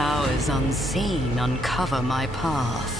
Powers unseen uncover my path.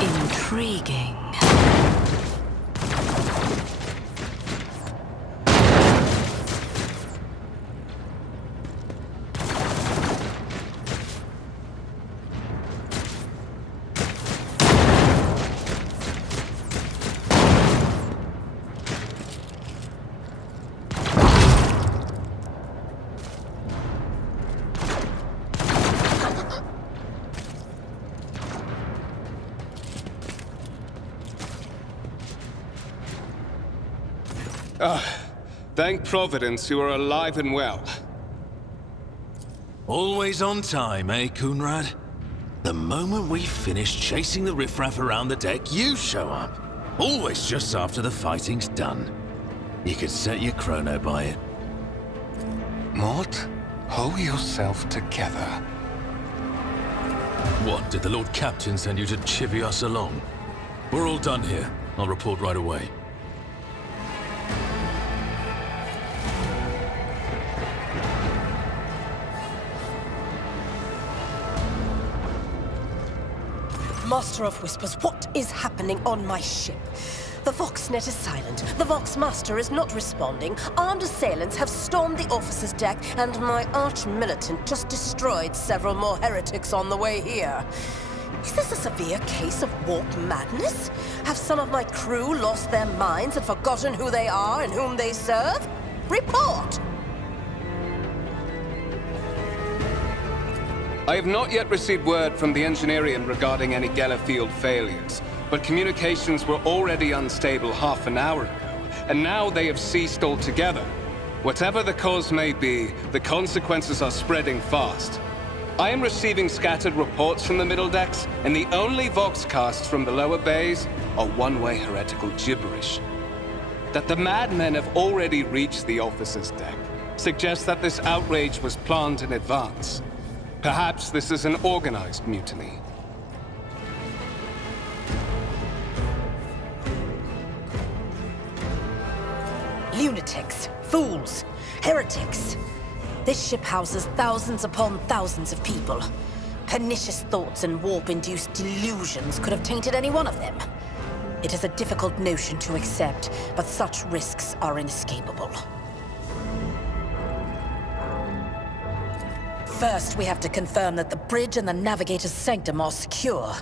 Intriguing. Thank Providence you are alive and well. Always on time, eh, Coonrad? The moment we finish chasing the riffraff around the deck, you show up. Always just after the fighting's done. You could set your chrono by it. Mort, hold yourself together. What, did the Lord Captain send you to chivvy us along? We're all done here. I'll report right away. Master of Whispers, what is happening on my ship? The Voxnet is silent. The Vox Master is not responding. Armed assailants have stormed the officer's deck, and my arch-militant just destroyed several more heretics on the way here. Is this a severe case of warp madness? Have some of my crew lost their minds and forgotten who they are and whom they serve? Report! I have not yet received word from the Engineerian regarding any Gellerfield failures, but communications were already unstable half an hour ago, and now they have ceased altogether. Whatever the cause may be, the consequences are spreading fast. I am receiving scattered reports from the middle decks, and the only voxcasts from the lower bays are one-way heretical gibberish. That the madmen have already reached the officer's deck suggests that this outrage was planned in advance. Perhaps this is an organized mutiny. Lunatics, fools, heretics. This ship houses thousands upon thousands of people. Pernicious thoughts and warp-induced delusions could have tainted any one of them. It is a difficult notion to accept, but such risks are inescapable. First, we have to confirm that the bridge and the navigator's sanctum are secure.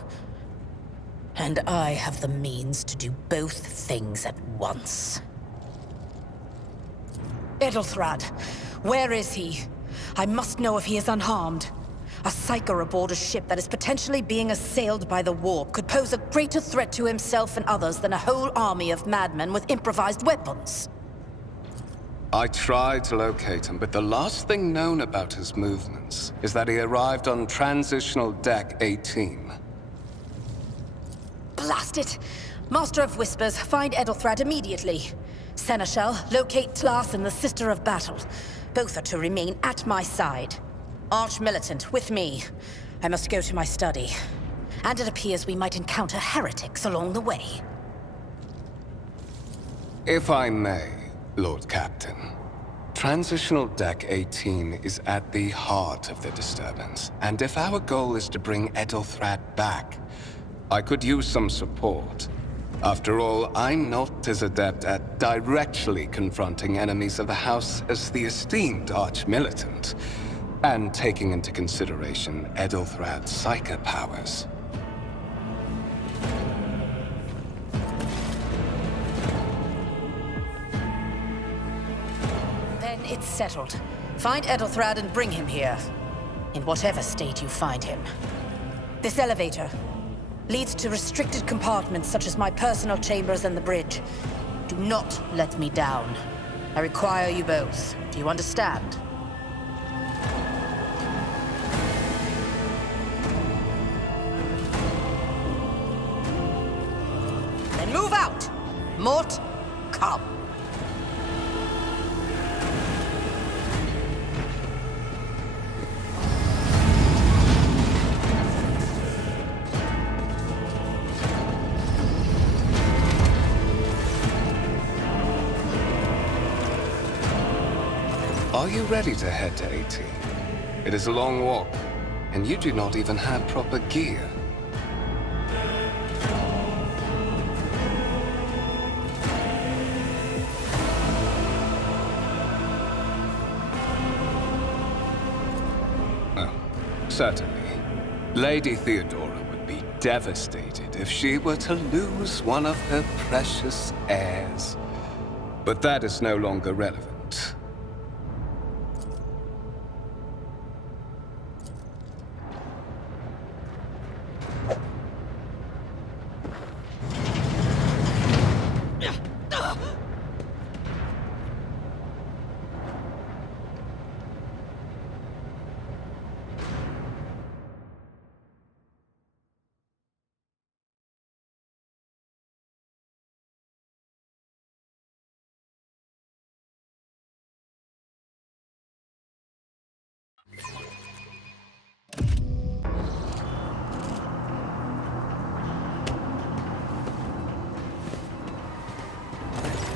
And I have the means to do both things at once. Edelthrad, where is he? I must know if he is unharmed. A psyker aboard a ship that is potentially being assailed by the warp could pose a greater threat to himself and others than a whole army of madmen with improvised weapons. I tried to locate him, but the last thing known about his movements is that he arrived on Transitional Deck 18. Blast it! Master of Whispers, find Edelthrad immediately. Seneschal, locate Tlas and the Sister of Battle. Both are to remain at my side. Arch-militant, with me. I must go to my study. And it appears we might encounter heretics along the way. If I may, Lord Captain. Transitional Deck 18 is at the heart of the disturbance, and if our goal is to bring Ethelthrat back, I could use some support. After all, I'm not as adept at directly confronting enemies of the House as the esteemed Arch-Militant, and taking into consideration Ethelthrat's psychic powers. Then it's settled. Find Ethelthrad and bring him here. In whatever state you find him. This elevator leads to restricted compartments such as my personal chambers and the bridge. Do not let me down. I require you both. Do you understand? Then move out! Mort, come. Are you ready to head to 18? It is a long walk, and you do not even have proper gear. Oh, certainly. Lady Theodora would be devastated if she were to lose one of her precious heirs. But that is no longer relevant.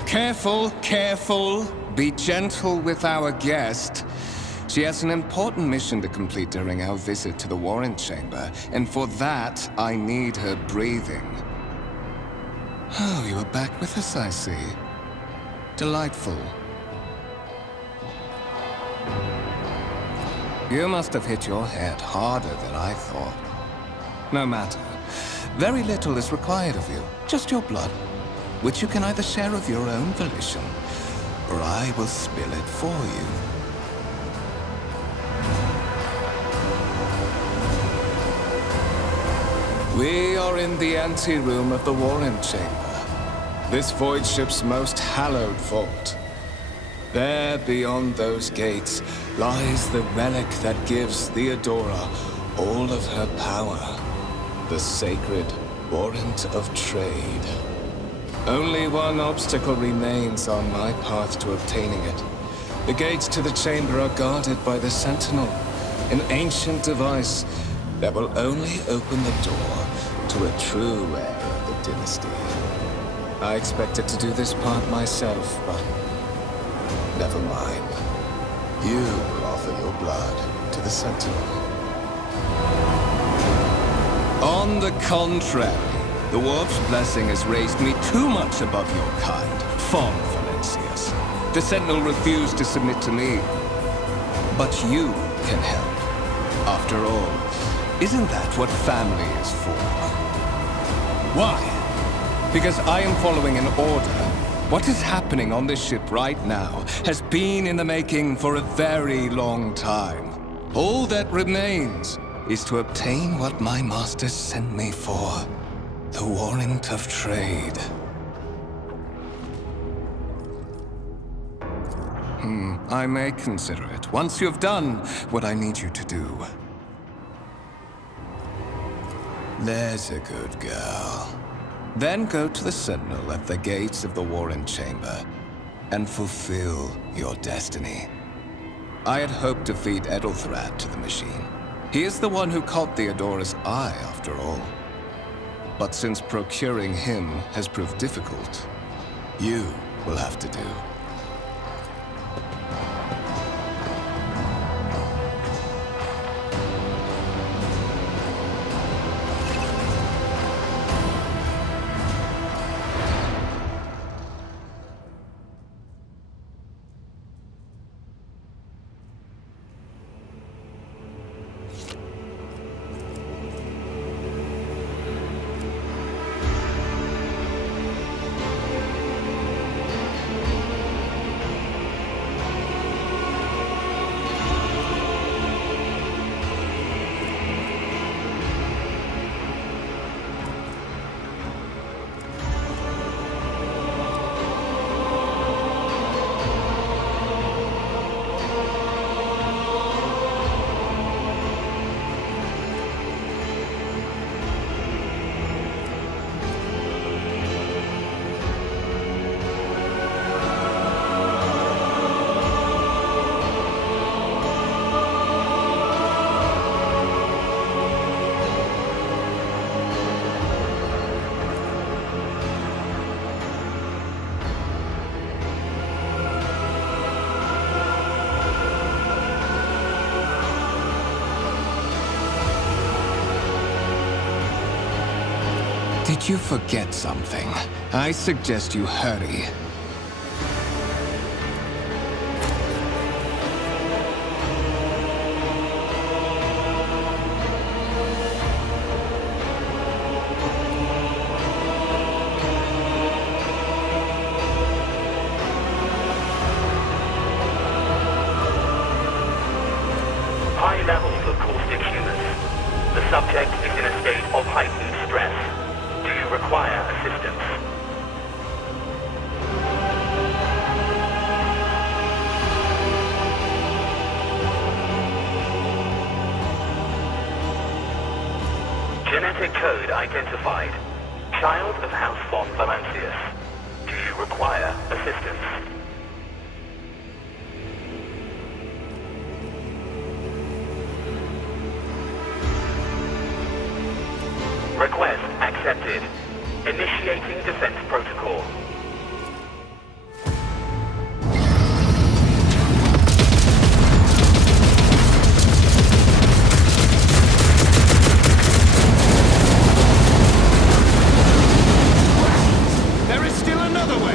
Careful, careful. Be gentle with our guest. She has an important mission to complete during our visit to the Warren Chamber, and for that, I need her breathing. Oh, you are back with us, I see. Delightful. You must have hit your head harder than I thought. No matter. Very little is required of you. Just your blood, which you can either share of your own volition, or I will spill it for you. We are in the anteroom of the Warren Chamber, this void ship's most hallowed vault. There, beyond those gates, lies the relic that gives Theodora all of her power, the sacred Warrant of Trade. Only one obstacle remains on my path to obtaining it. The gates to the chamber are guarded by the Sentinel, an ancient device that will only open the door to a true heir of the dynasty. I expected to do this part myself, but never mind. You will offer your blood to the Sentinel. On the contrary, the Warp's blessing has raised me too much above your kind, Fon Valencius. The Sentinel refused to submit to me. But you can help. After all, isn't that what family is for? Why? Because I am following an order. What is happening on this ship right now has been in the making for a very long time. All that remains is to obtain what my master sent me for. The Warrant of Trade. I may consider it, once you have done what I need you to do. There's a good girl. Then go to the Sentinel at the gates of the Warren Chamber and fulfill your destiny. I had hoped to feed Ethelthrad to the machine. He is the one who caught Theodora's eye, after all. But since procuring him has proved difficult, you will have to do. Did you forget something? I suggest you hurry. High levels of caustic humus. The subject is in a state of heightened stress. Do you require assistance? Genetic code identified. Child of House von Valancius. Do you require assistance? Request accepted. Initiating defense protocol. There is still another way!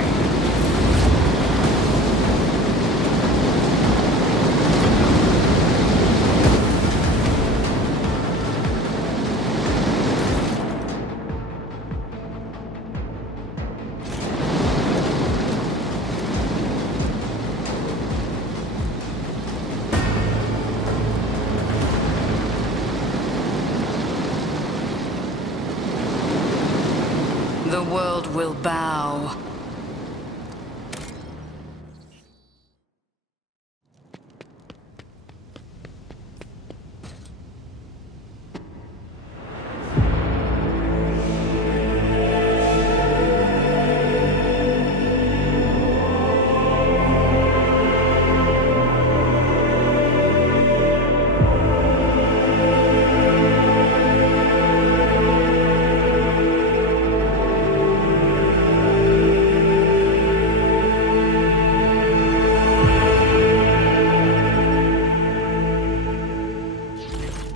The world will bow.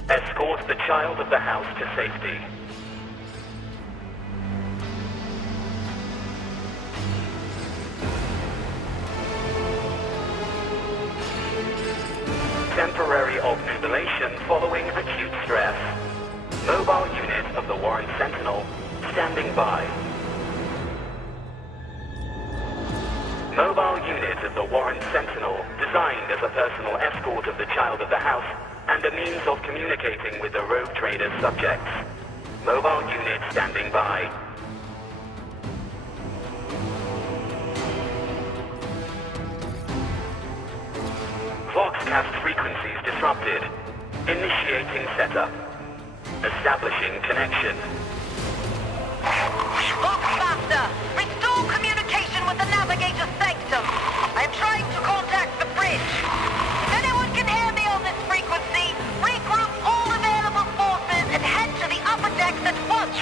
Escort the child of the house to safety. Temporary obnubilation following acute stress. Mobile unit of the Warren Sentinel standing by. Mobile unit of the Warren Sentinel designed as a personal escort of the child of the house and a means of communicating with the rogue trader's subjects. Mobile unit standing by. Voxcast frequencies disrupted. Initiating setup. Establishing connection. Voxmaster, restore communication with the navigator sanctum. I'm trying to contact the bridge. If anyone can hear me on this frequency, regroup all available forces and head to the upper decks at once.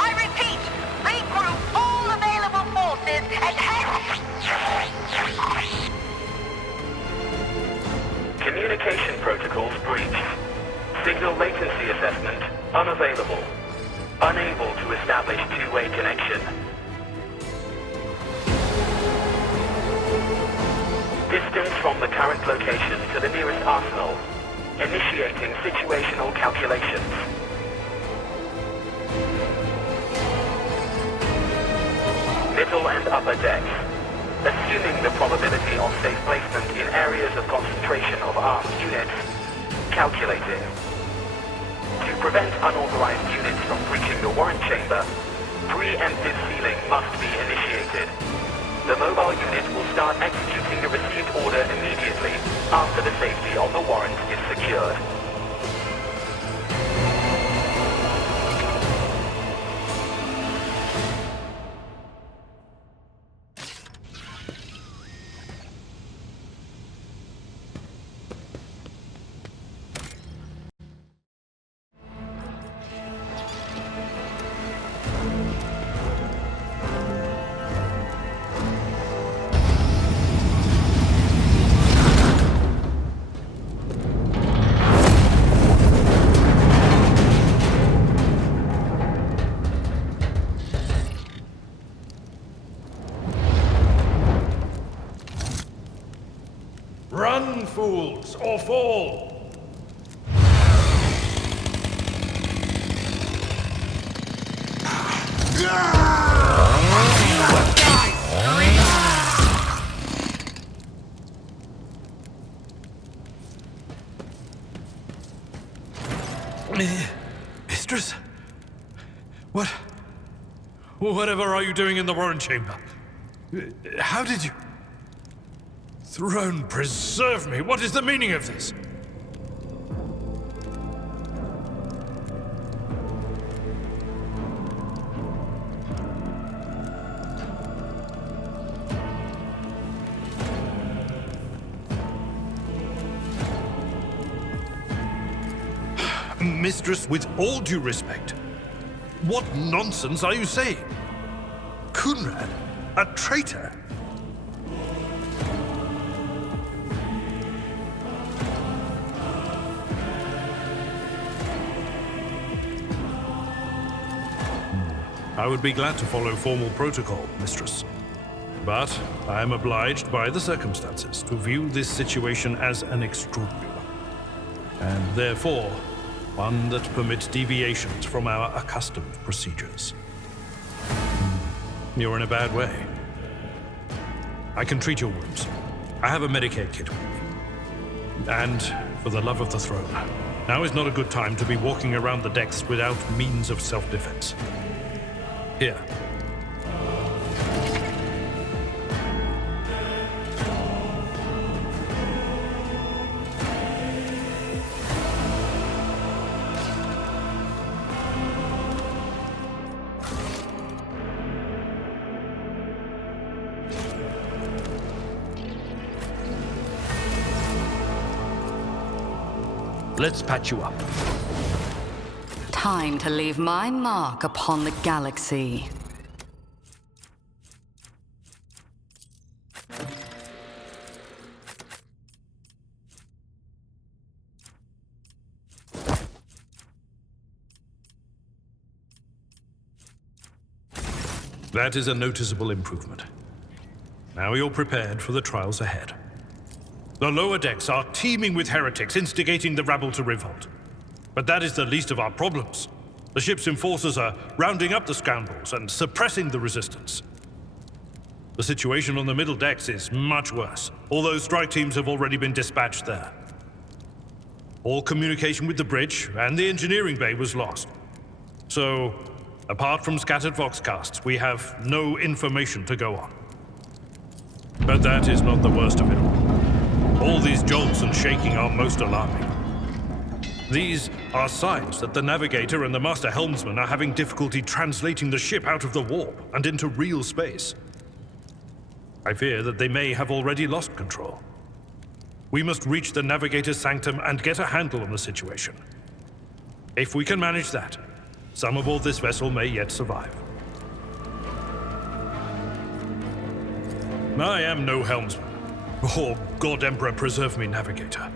I repeat, regroup all available forces and head... Communication protocols breached. Signal latency assessment unavailable. Unable to establish two-way connection. Distance from the current location to the nearest arsenal. Initiating situational calculations. Middle and upper decks. Assuming the probability of safe placement in areas of concentration of armed units. Calculating. To prevent unauthorized units from breaching the warrant chamber, preemptive sealing must be initiated. The mobile unit will start executing the received order immediately after the safety of the warrant is secured. fools, or fall! Mistress? What? Whatever are you doing in the Warren Chamber? How did you... Throne preserve me! What is the meaning of this? Mistress, with all due respect, what nonsense are you saying? Kunrad? A traitor? I would be glad to follow formal protocol, Mistress. But I am obliged by the circumstances to view this situation as an extraordinary one, and therefore one that permits deviations from our accustomed procedures. You're in a bad way. I can treat your wounds. I have a Medicaid kit with me. And for the love of the throne, now is not a good time to be walking around the decks without means of self-defense. Here. Let's patch you up. Time to leave my mark upon the galaxy. That is a noticeable improvement. Now you're prepared for the trials ahead. The lower decks are teeming with heretics instigating the rabble to revolt. But that is the least of our problems. The ship's enforcers are rounding up the scoundrels and suppressing the resistance. The situation on the middle decks is much worse, although strike teams have already been dispatched there. All communication with the bridge and the engineering bay was lost. So, apart from scattered voxcasts, we have no information to go on. But that is not the worst of it all. All these jolts and shaking are most alarming. These are signs that the navigator and the master helmsman are having difficulty translating the ship out of the warp and into real space. I fear that they may have already lost control. We must reach the navigator's sanctum and get a handle on the situation. If we can manage that, some aboard this vessel may yet survive. I am no helmsman. Oh, God Emperor preserve me, navigator.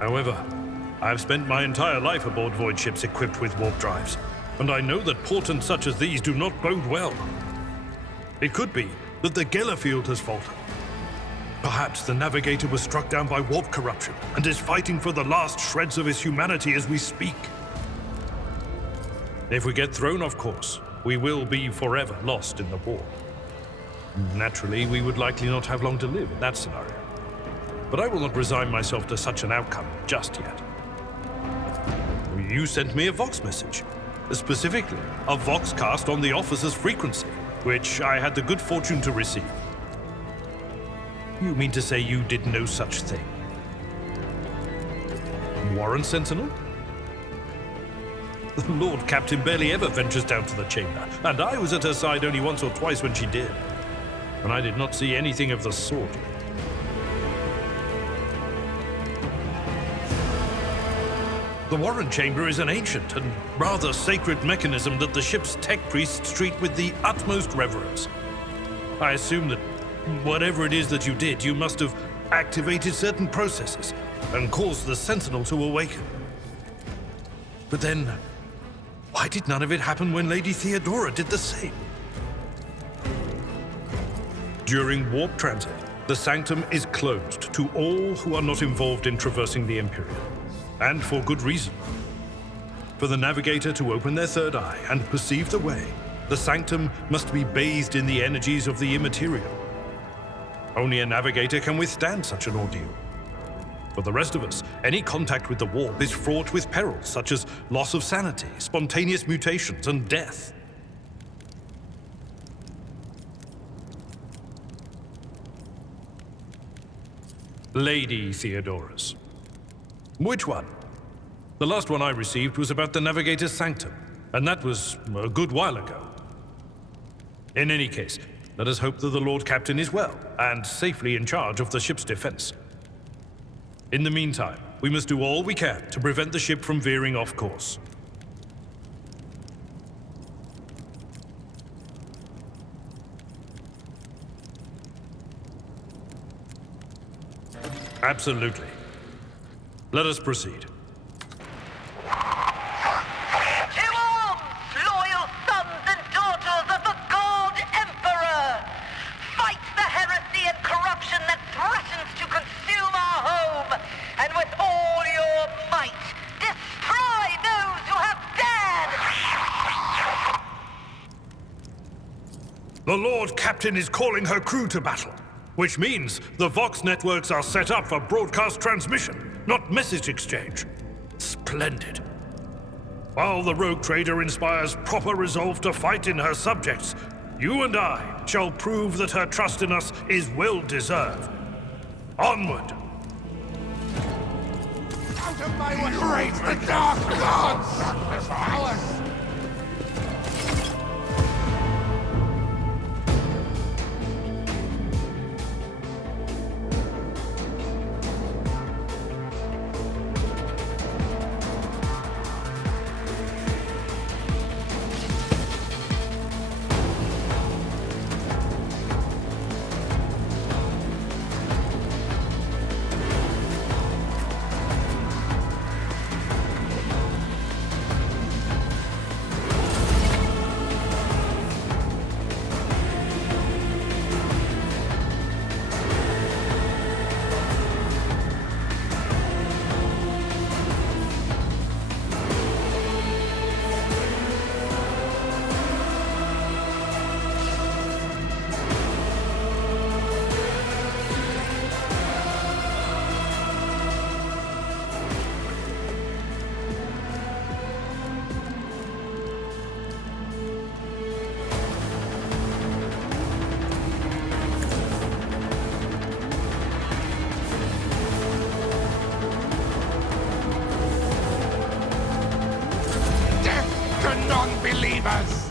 However, I have spent my entire life aboard void ships equipped with warp drives, and I know that portents such as these do not bode well. It could be that the Gellerfield has faltered. Perhaps the navigator was struck down by warp corruption and is fighting for the last shreds of his humanity as we speak. If we get thrown off course, we will be forever lost in the warp. Naturally, we would likely not have long to live in that scenario. But I will not resign myself to such an outcome just yet. You sent me a Vox message. Specifically, a Voxcast on the officer's frequency, which I had the good fortune to receive. You mean to say you did no such thing? Warren Sentinel? The Lord Captain barely ever ventures down to the chamber, and I was at her side only once or twice when she did. And I did not see anything of the sort. The Warren Chamber is an ancient and rather sacred mechanism that the ship's tech priests treat with the utmost reverence. I assume that whatever it is that you did, you must have activated certain processes and caused the Sentinel to awaken. But then, why did none of it happen when Lady Theodora did the same? During warp transit, The Sanctum is closed to all who are not involved in traversing the Imperium. And for good reason. For the Navigator to open their third eye and perceive the way, the Sanctum must be bathed in the energies of the Immaterial. Only a Navigator can withstand such an ordeal. For the rest of us, any contact with the warp is fraught with perils such as loss of sanity, spontaneous mutations, and death. Lady Theodorus. Which one? The last one I received was about the Navigator's Sanctum, and that was a good while ago. In any case, let us hope that the Lord Captain is well, and safely in charge of the ship's defense. In the meantime, we must do all we can to prevent the ship from veering off course. Absolutely. Let us proceed. To arms, loyal sons and daughters of the God Emperor! Fight the heresy and corruption that threatens to consume our home, and with all your might, destroy those who have dared! The Lord Captain is calling her crew to battle, which means the Vox networks are set up for broadcast transmission, not message exchange. Splendid. While the rogue trader inspires proper resolve to fight in her subjects, you and I shall prove that her trust in us is well deserved. Onward! Out of my way! Great the dark gods! Darkness ours! Non-believers!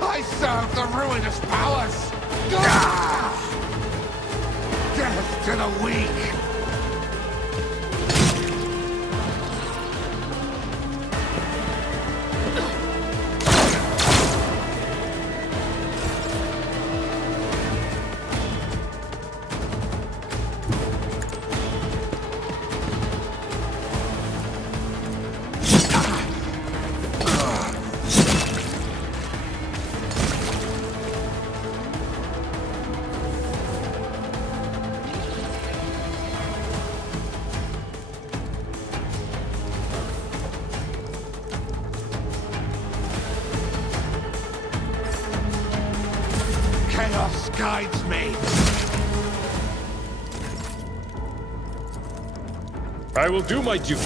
I serve the ruinous powers! Death to the weak! chaos guides me. I will do my duty.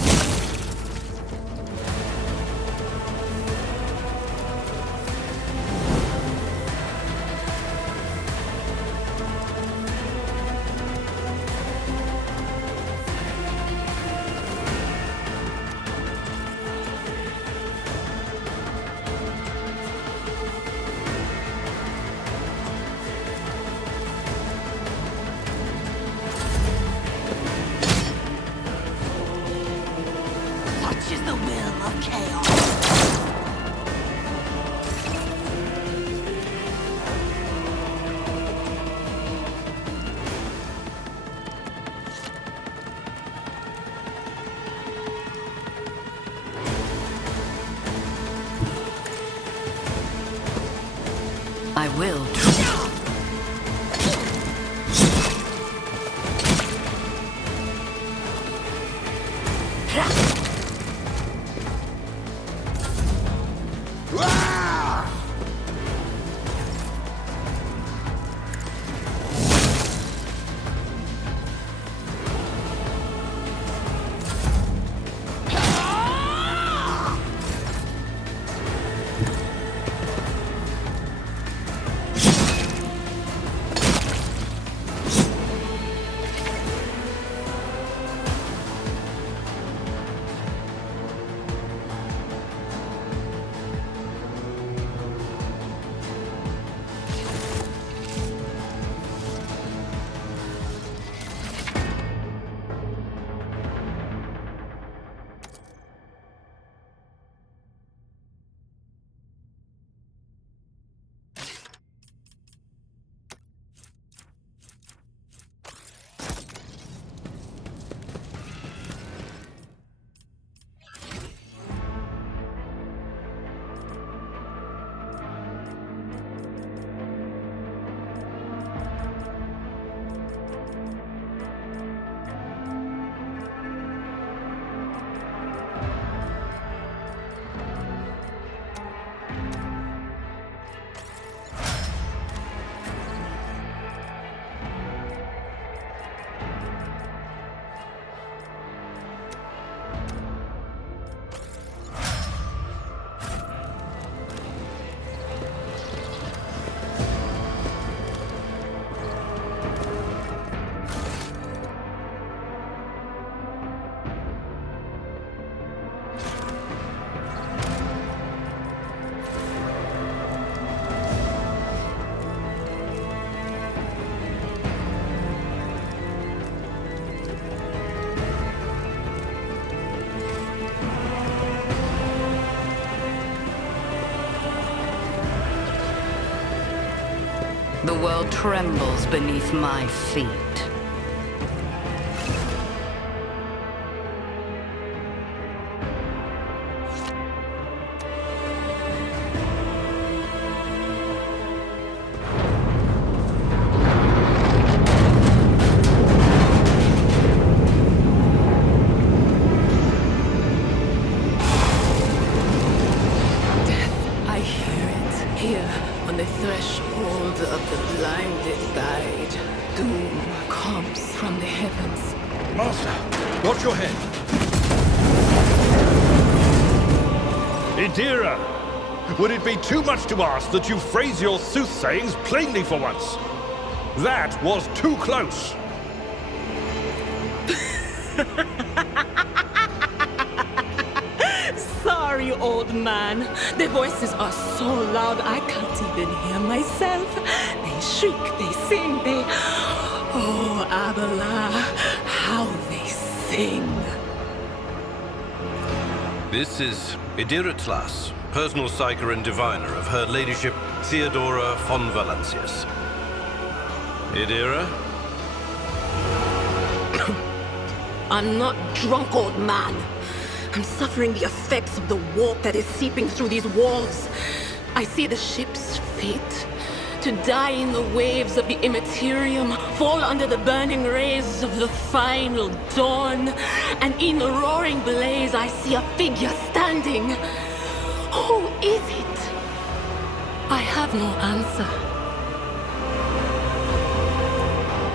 Such is the will of chaos. I will. The world trembles beneath my feet. I hear it here on the threshold of the blinded guide. Doom comes from the heavens. Master, watch your head. Idira, would it be too much to ask that you phrase your soothsayings plainly for once? That was too close. Sorry, old man. The voices are so loud I can't even hear myself. They shriek, they sing, they... Oh, Abala, how they sing. This is Idira Tlas, personal psyker and diviner of Her Ladyship Theodora von Valancius. Idira? I'm not drunk, old man. I'm suffering the effects of the warp that is seeping through these walls. I see the ship's fate. To die in the waves of the immaterium, fall under the burning rays of the final dawn. And in the roaring blaze, I see a figure standing. Who is it? I have no answer.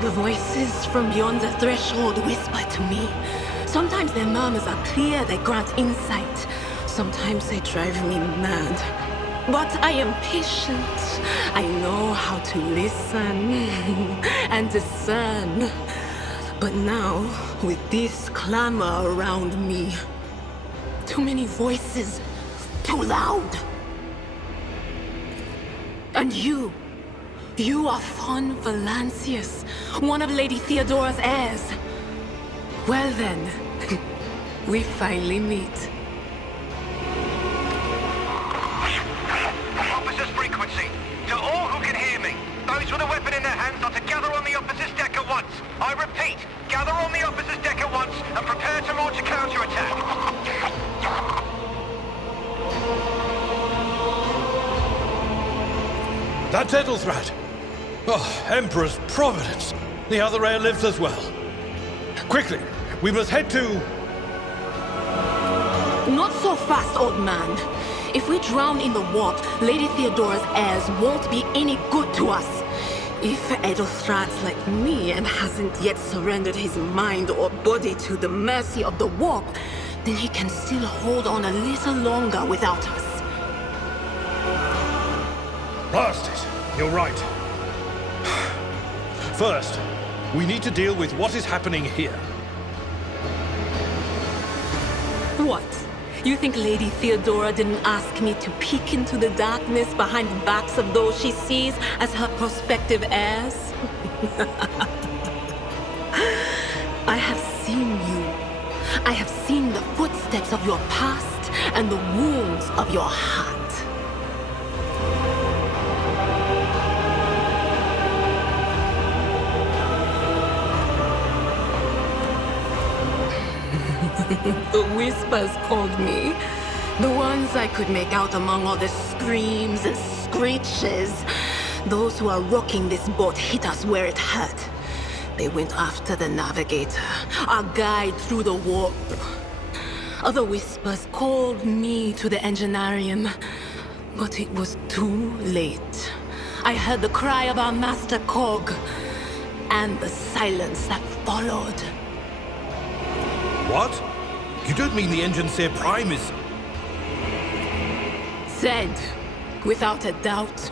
The voices from beyond the threshold whisper to me. Sometimes their murmurs are clear, they grant insight. Sometimes they drive me mad. But I am patient. I know how to listen and discern. But now, with this clamor around me, too many voices, too loud. And you are Von Valancius, one of Lady Theodora's heirs. Well then, we finally meet. Officers frequency. To all who can hear me, those with a weapon in their hands are to gather on the officers' deck at once. I repeat, gather on the officers' deck at once and prepare to launch a counterattack. That's Ethelthred! Oh, Emperor's Providence! The other heir lives as well. Quickly, we must head to... Not so fast, old man. If we drown in the warp, Lady Theodora's heirs won't be any good to us. If Ethelthred's like me and hasn't yet surrendered his mind or body to the mercy of the warp, then he can still hold on a little longer without us. Blast it! You're right. First, we need to deal with what is happening here. What? You think Lady Theodora didn't ask me to peek into the darkness behind the backs of those she sees as her prospective heirs? I have seen you. I have seen the footsteps of your past and the wounds of your heart. The whispers called me. The ones I could make out among all the screams and screeches. Those who are rocking this boat hit us where it hurt. They went after the navigator, our guide through the warp. Other whispers called me to the enginarium, but it was too late. I heard the cry of our master cog, and the silence that followed. What? You don't mean the Engineer Prime is... Said, without a doubt.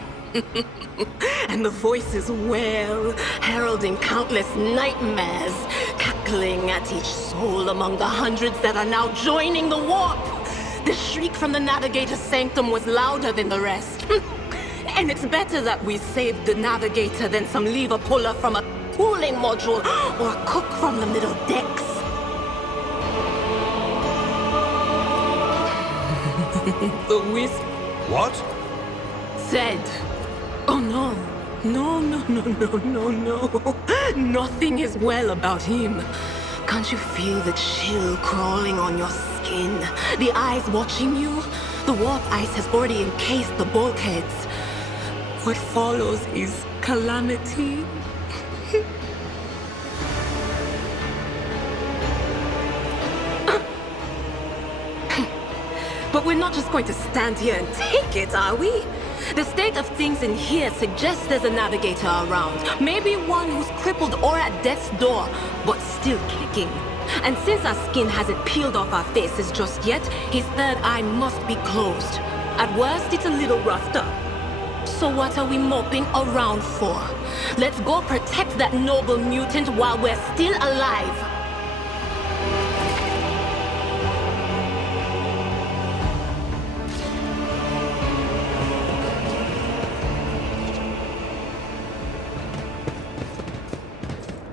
And the voices wail, heralding countless nightmares, cackling at each soul among the hundreds that are now joining the warp. The shriek from the Navigator's sanctum was louder than the rest. And it's better that we saved the Navigator than some lever puller from a cooling module or a cook from the middle decks. The wisp... What? Said... Oh no. No. Nothing is well about him. Can't you feel the chill crawling on your skin? The eyes watching you? The warp ice has already encased the bulkheads. What follows is calamity. But we're not just going to stand here and take it, are we? The state of things in here suggests there's a navigator around. Maybe one who's crippled or at death's door, but still kicking. And since our skin hasn't peeled off our faces just yet, his third eye must be closed. At worst, it's a little roughed up. So what are we moping around for? Let's go protect that noble mutant while we're still alive.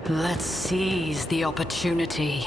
Let's seize the opportunity.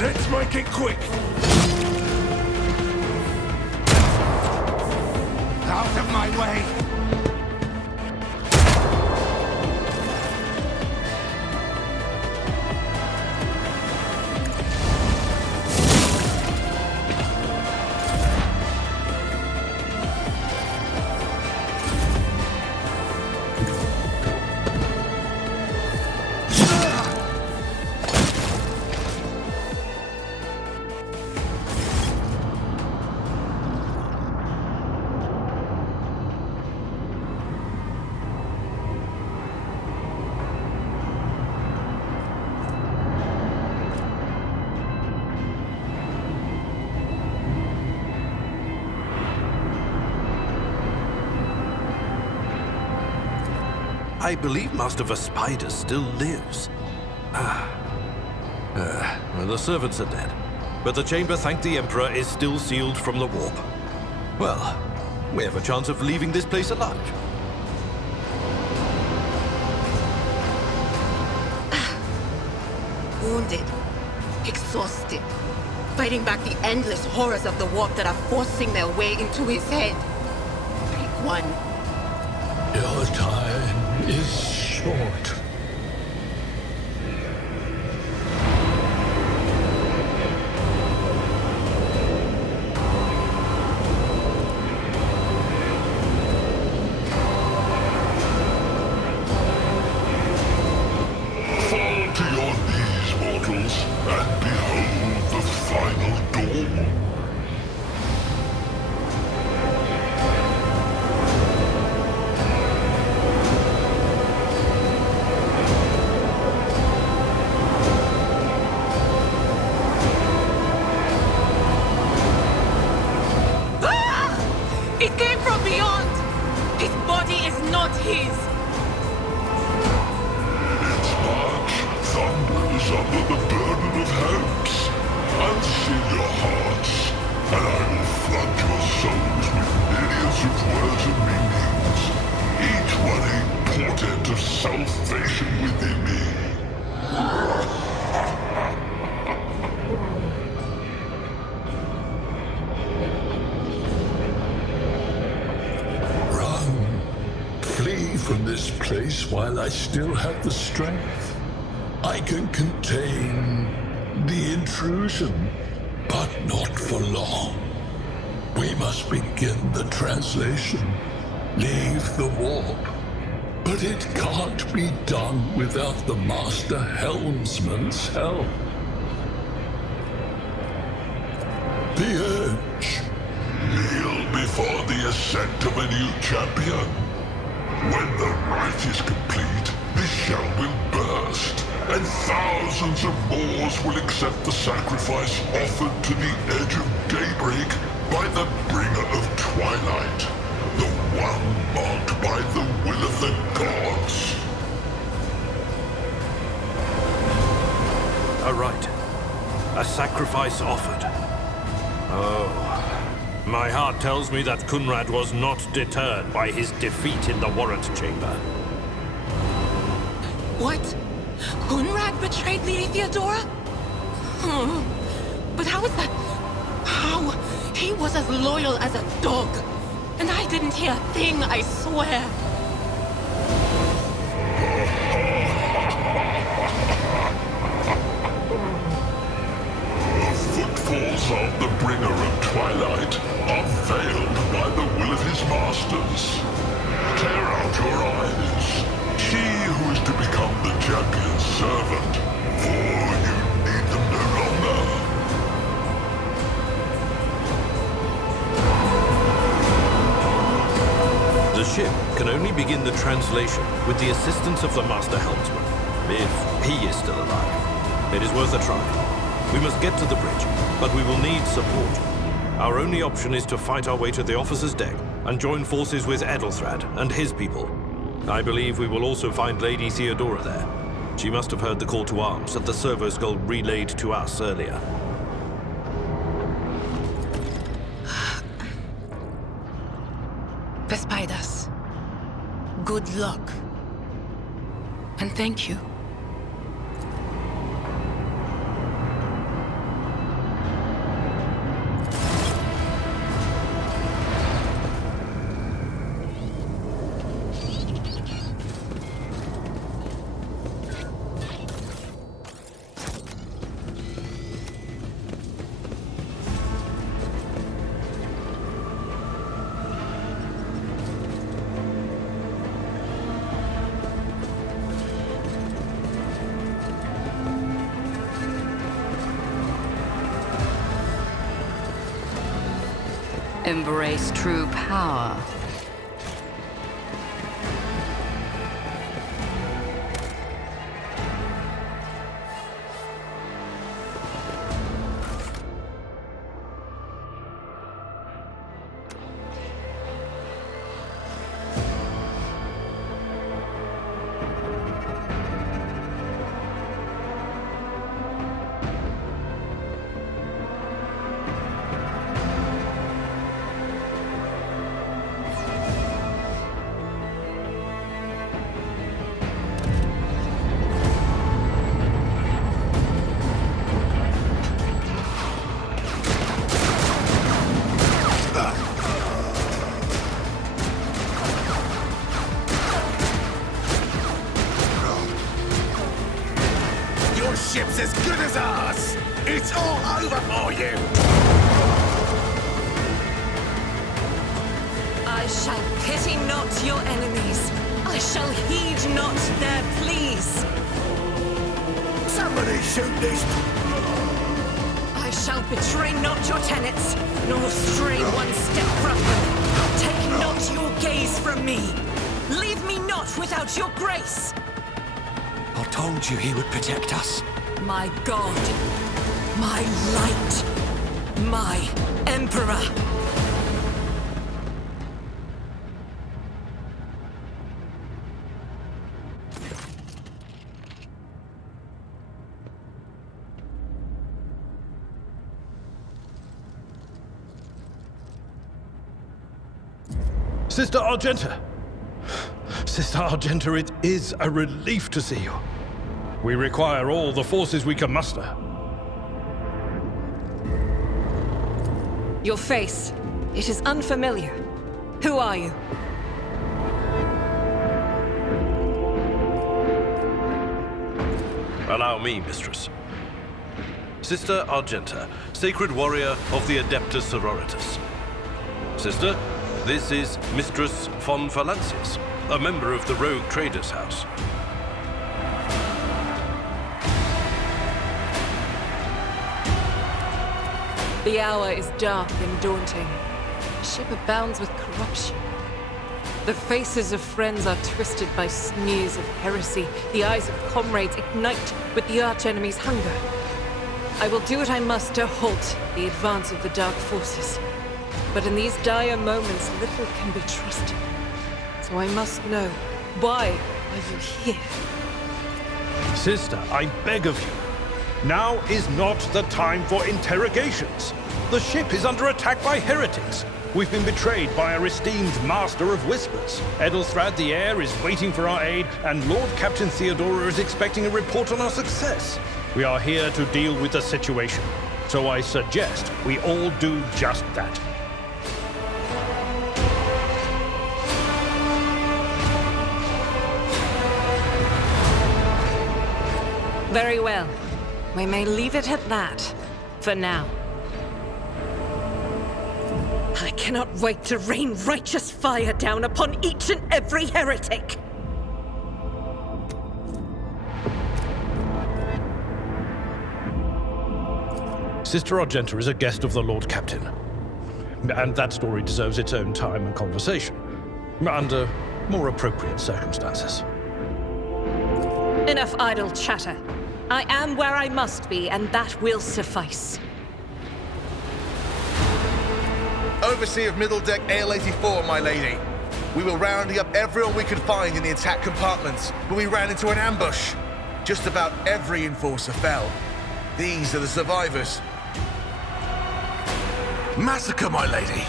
Let's make it quick! Out of my way! I believe Master Vespider still lives. The servants are dead, but the chamber, thank the Emperor, is still sealed from the warp. Well, we have a chance of leaving this place alive. Wounded, exhausted, fighting back the endless horrors of the warp that are forcing their way into his head. Pick one. Your time is short. Fall to your knees, mortals, and behold the final dawn. It came from beyond! His body is not his! Its march thunders under the burden of hopes. Unseal your hearts, and I will flood your souls with millions of words and meanings, each one a portent of salvation within me. Flee from this place while I still have the strength. I can contain the intrusion, but not for long. We must begin the translation. Leave the warp. But it can't be done without the Master Helmsman's help. The Urge. Kneel before the ascent of a new champion. When the rite is complete, this shell will burst, and thousands of Moors will accept the sacrifice offered to the edge of daybreak by the bringer of twilight, the one marked by the will of the gods. A rite. A sacrifice offered. Oh. My heart tells me that Kunrad was not deterred by his defeat in the warrant chamber. What? Kunrad betrayed Lady Theodora? But how is that? How? He was as loyal as a dog. And I didn't hear a thing, I swear. The footfalls of the bringer of twilight are veiled by the will of his masters. Tear out your eyes. She who is to become the champion's servant, for you need them no longer. The ship can only begin the translation with the assistance of the Master Helmsman, if he is still alive. It is worth a try. We must get to the bridge, but we will need support. Our only option is to fight our way to the officer's deck and join forces with Edelthrad and his people. I believe we will also find Lady Theodora there. She must have heard the call to arms that the servo skull relayed to us earlier. Vespidas, good luck. And thank you. Embrace true power. Your ship's as good as ours! It's all over for you! I shall pity not your enemies. I shall heed not their pleas. Somebody shoot these... I shall betray not your tenets, nor stray one step from them. Take not your gaze from me. Leave me not without your grace. I told you he would protect us. My God, my light, my Emperor. Sister Argenta! Sister Argenta, it is a relief to see you. We require all the forces we can muster. Your face, it is unfamiliar. Who are you? Allow me, mistress. Sister Argenta, sacred warrior of the Adeptus Sororitas. Sister, this is Mistress von Valancius, a member of the Rogue Traders House. The hour is dark and daunting. The ship abounds with corruption. The faces of friends are twisted by sneers of heresy. The eyes of comrades ignite with the archenemy's hunger. I will do what I must to halt the advance of the dark forces. But in these dire moments, little can be trusted. So I must know, why are you here? Sister, I beg of you. Now is not the time for interrogations. The ship is under attack by heretics. We've been betrayed by our esteemed Master of Whispers. Edelthrad the Heir is waiting for our aid, and Lord Captain Theodora is expecting a report on our success. We are here to deal with the situation, so I suggest we all do just that. Very well. We may leave it at that, for now. I cannot wait to rain righteous fire down upon each and every heretic! Sister Argenta is a guest of the Lord Captain. And that story deserves its own time and conversation, under more appropriate circumstances. Enough idle chatter. I am where I must be, and that will suffice. Overseer of Middle Deck AL-84, my lady. We were rounding up everyone we could find in the attack compartments, but we ran into an ambush. Just about every enforcer fell. These are the survivors. Massacre, my lady.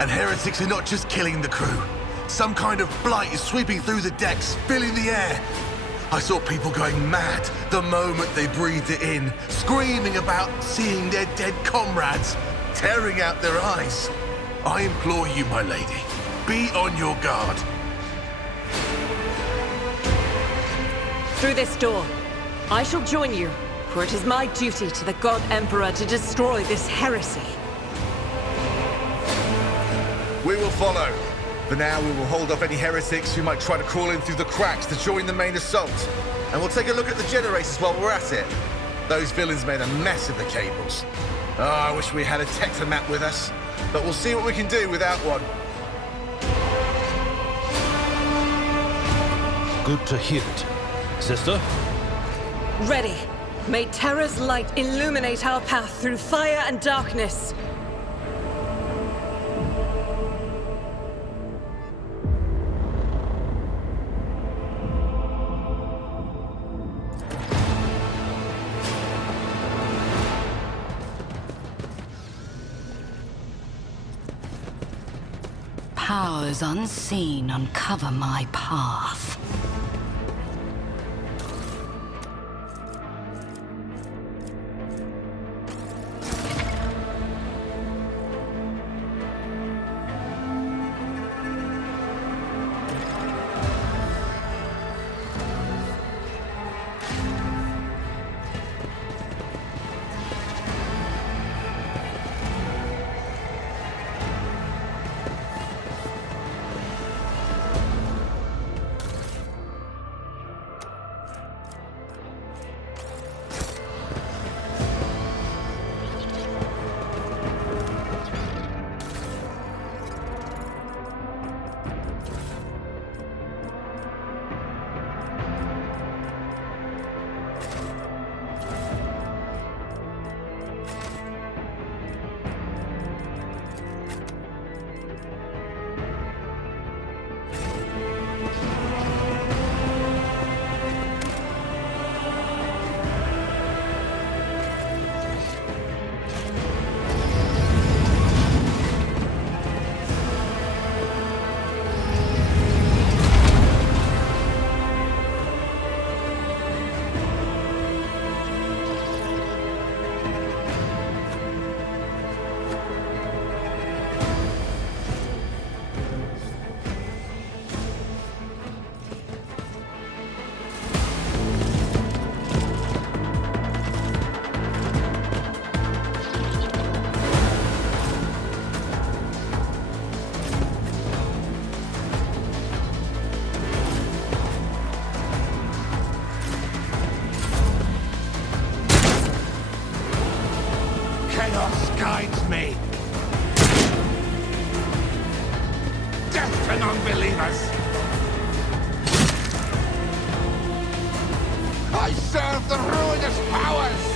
And heretics are not just killing the crew. Some kind of blight is sweeping through the decks, filling the air. I saw people going mad the moment they breathed it in, screaming about seeing their dead comrades, tearing out their eyes. I implore you, my lady, be on your guard. Through this door, I shall join you, for it is my duty to the God Emperor to destroy this heresy. We will follow. For now, we will hold off any heretics who might try to crawl in through the cracks to join the main assault. And we'll take a look at the generators while we're at it. Those villains made a mess of the cables. Oh, I wish we had a Tectomat with us. but we'll see what we can do without one. Good to hear it. Sister? Ready. May Terra's light illuminate our path through fire and darkness. Powers unseen uncover my path. Chaos guides me. Death to non-believers. I serve the ruinous powers.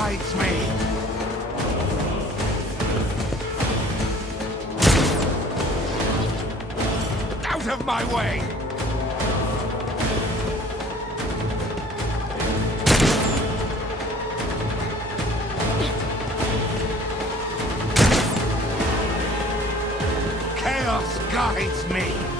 guides me. Out of my way! Chaos guides me.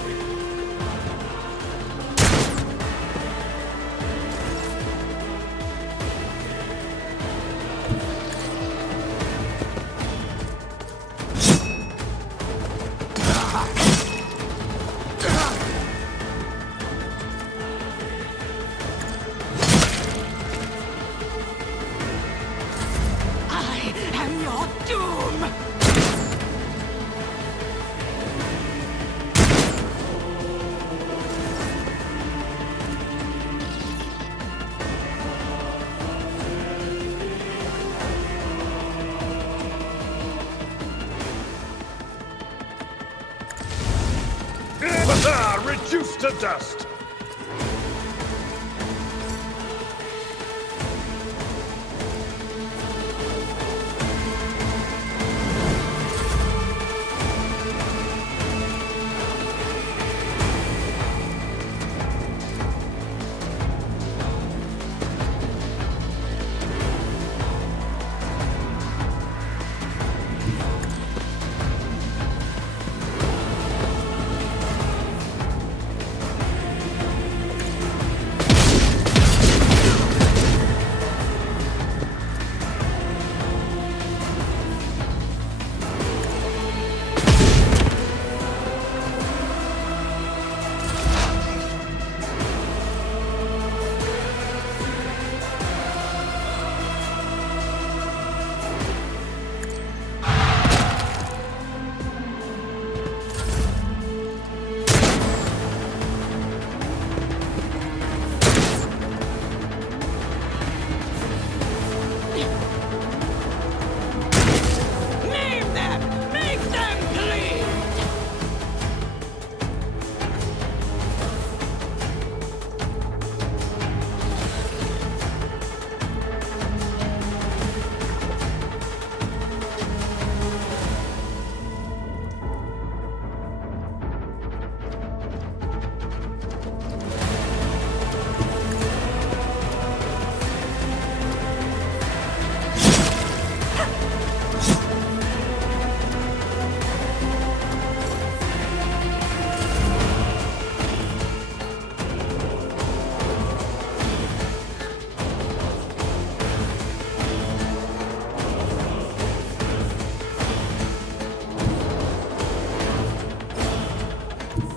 I am your doom! Reduced to dust!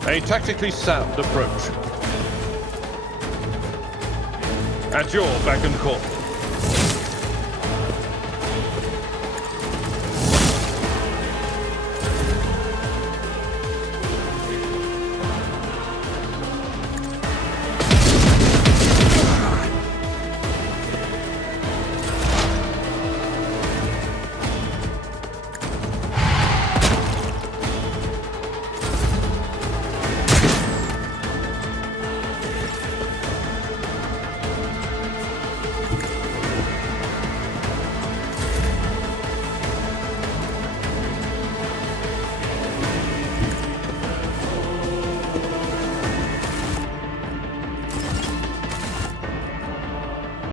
A tactically sound approach. At your beck and call.